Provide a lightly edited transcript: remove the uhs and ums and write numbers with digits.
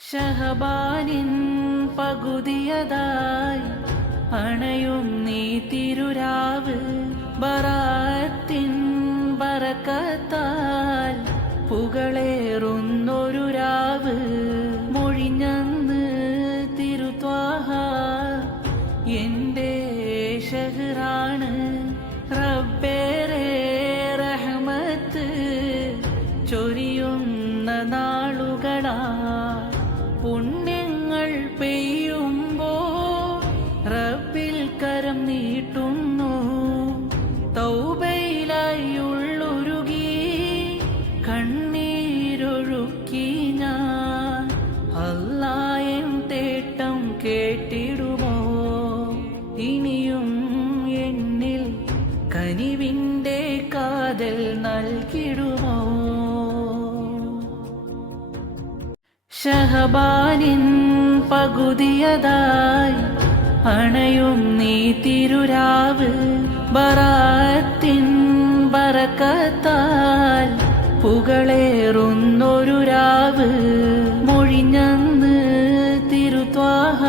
ഷഹബാനിൻ പകുതിയതായി അണയും നീ തിരുരാവ് ബറാത്തിൻ ബറക്കത്താൽ പുകളേറുന്നൊരു രാവ് മൊഴിഞ്ഞന്ന് തിരുത്വാഹ എൻ്റെ ഷഹറാണ് റബ്ബേറെ റഹ്മത്ത് ചൊരിയുന്ന നാളുകളാ പുണ്യങ്ങൾ പെയ്യുമ്പോ റബ്ബിൽ കരം നീട്ടുന്നു തൗബയിലായി ഉള്ളൊരുകി കണ്ണീരൊഴുക്കി ഞാൻ അല്ലാഹൻ തേട്ടം കേട്ടിടുമോ ഇനിയും എന്നിൽ കനിവിൻ്റെ കാതൽ നൽകിടുമോ ഷഹബാനിൻ പകുതിയതായി അണയും നീ തിരുരാവ് ബറാത്തിൻ ബറക്കത്താൽ പുകളേറുന്നൊരു രാവ് മൊഴിഞ്ഞന്ന് തിരുത്വാഹ